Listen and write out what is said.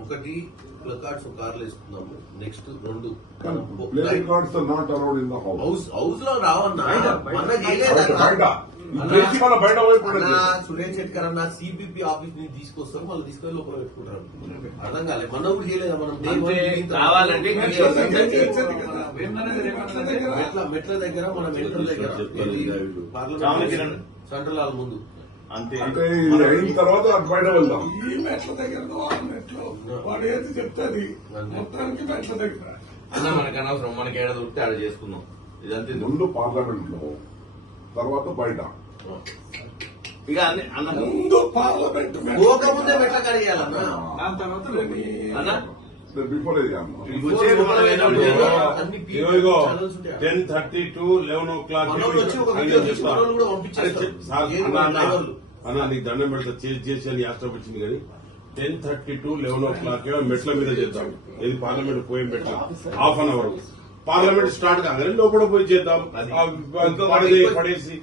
ఒకటి ప్లకార్డ్స్ కార్లు వేసుకున్నాము. నెక్స్ట్ 2 హౌస్ లో రావన్నా సురేష్ శెట్కర్ అన్న సిపిపి ఆఫీస్ నుంచి తీసుకొస్తారు, మళ్ళీ తీసుకొని లోపల పెట్టుకుంటారు. అర్థం కాలేదు. మనం కూడా చేయలేదు. మనం మెట్ల దగ్గర మన మెట్ల దగ్గర పార్లమెంట్ సెంట్రల్ హాల్ ముందు అంతే. అంటే అయిన తర్వాత అటు బయట వెళ్దాం. ఈ మెట్ల దగ్గర మెట్లు వాడు ఏది చెప్తుంది మొత్తానికి మెట్ల దగ్గర అన్న మనకు అనవసరం. మనకి ఏడ దొరికితే ఆడ చేసుకుందాం. ఇదంతే. ముందు పార్లమెంట్ లో, తర్వాత బయట. ఇక ముందు పార్లమెంట్ పోకముందే మెట్ల కడియాలన్నా. బిఫోర్ 10:30 to 11 o'clock అన్నా నీకు దండం పెడతా చేసి అని యాస్ట్రాప్ వచ్చింది. కానీ 10:30 to 11 o'clock మెట్ల మీద చేద్దాం. ఇది పార్లమెంట్ పోయే మెట్ల half an hour. Parliament start కాగానే లోపల పోయి చేద్దాం. పడేసి